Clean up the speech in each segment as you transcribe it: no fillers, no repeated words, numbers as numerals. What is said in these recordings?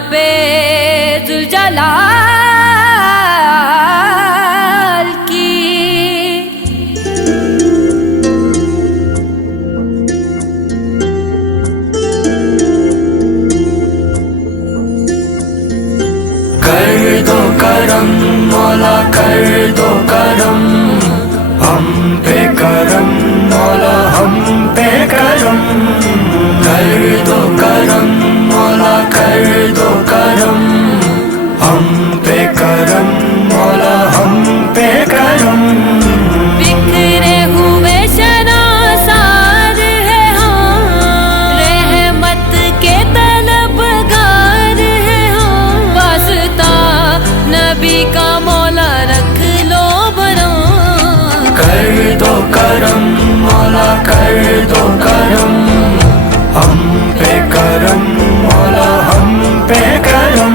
رب ذوالجلال کی کر دو کرم مولا، کر دو کرم ہم پہ کرم مولا، ہم پہ کرم کر دو کرم مولا، کر دو کرم ہم پہ کرم مولا، ہم پہ کرم بکھرے ہوئے شناسار ہے ہاں، رحمت کے طلبگار ہے ہاں، واسطہ نبی کا مولا رکھ لو بنا کر دو کرم مولا، کر دو کرم ہم پہ کرم مولا، ہم پہ کرم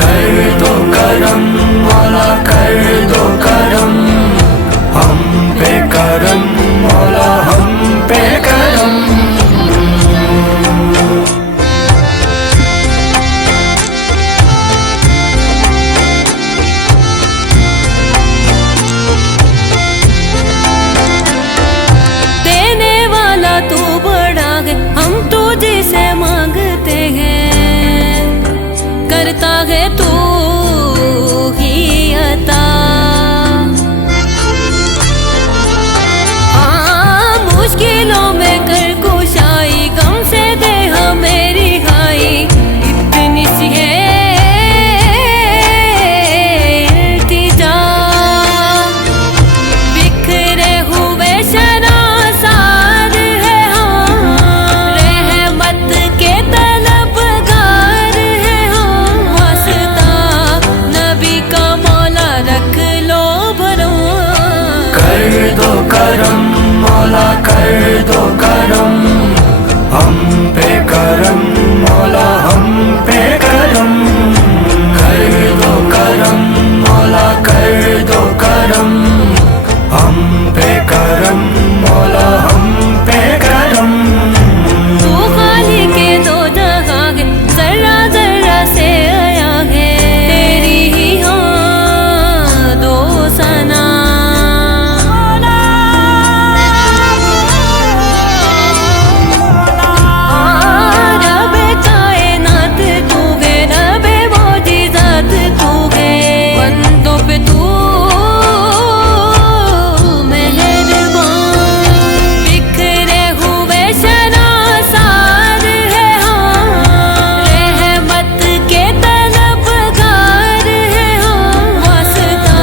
کر دو کرم مولا، کر دو کرم ہم پہ کرم مولا، ہم پہ کرم کرتا ہے تو ہی عطا، مشکلوں میں کر کوشائی، غم سے دے ہمیں رہائی، اتنی سی ہے التجا، بکھرے ہوئے شناسار ہے ہاں، رحمت کے طلبگار ہے ہاں، واسطہ نبی کا مولا رکھ لو بھرو کر دو کرم مولا، کر دو کرم ہم پہ کرم مولا، ہم پہ کرم کر دو کرم مولا، کر دو کرم ہم پہ کرم مولا، ہم پہ کرم تو خالق کے دو جہاں ہے، ذرہ ذرہ سے آیا ہے، تیری ہی ہاں دو ثنا، رب کائنات تو ہے، رب معجزات تو ہے، بندوں پہ تو مہربان، بکھرے ہوئے شناسار ہے ہاں، رحمت کے طلبگار ہے ہاں، واسطہ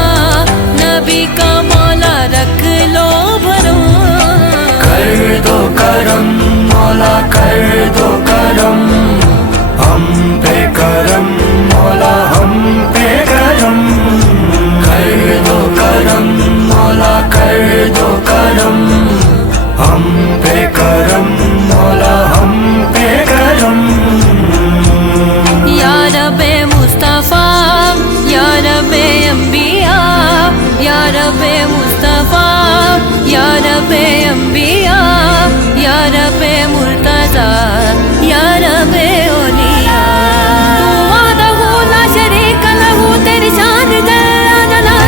نبی کا مولا رکھ لو بھرو کر دو کرم مولا، کر دو کرم ہم پہ کرم مولا، ہم پہ کرم کر دو کرم مولا، کر دو کرم ہم پہ کرم مولا، ہم پہ کرم یا رب مصطفیٰ، یا رب انبیاء، یا رب مصطفیٰ، یا رب انبیاء، یا رب مرتضی، یا رب اولیاء، تو وحدہ لا شریک لہ، تیری شان جل جلالہ،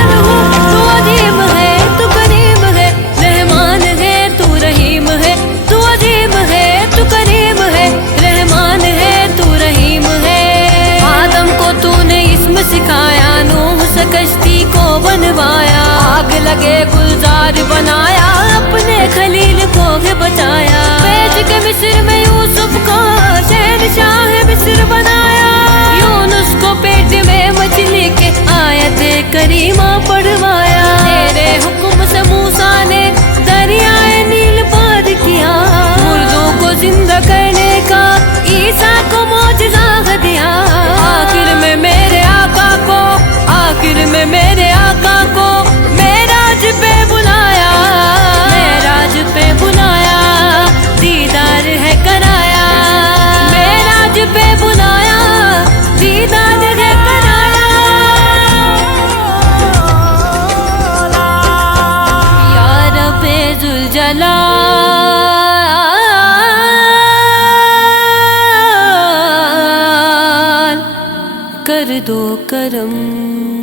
تو عظیم ہے، تو کریم ہے، رحمان ہے، تو رحیم ہے، تو عظیم ہے، تو کریم ہے، رحمان ہے، تو رحیم ہے، آدم کو تو نے اسم سکھایا، نوح سے کشتی کو بنوایا، آگ لگے گلزار بنایا، اپنے خلیل کو بچایا، بیچ کے مصر میں یوسف کو شہنشاہ مصر بنایا، یونس کو پیٹ میں مچھلی کے آیت کریمہ پڑھوایا، تیرے حکم سے موسیٰ نے دریائے نیل پار کیا، مردوں کو زندہ کرنے کا عیسیٰ کو معجزہ دیا، آخر میں میرے آقا کو، آخر میں میرے آقا کو معراج پہ بلایا، معراج پہ بلایا، دیدار ہے کرایا، معراج پہ بلایا، دیدار ہے کرایا، یا رب ذوالجلال کر دو کرم.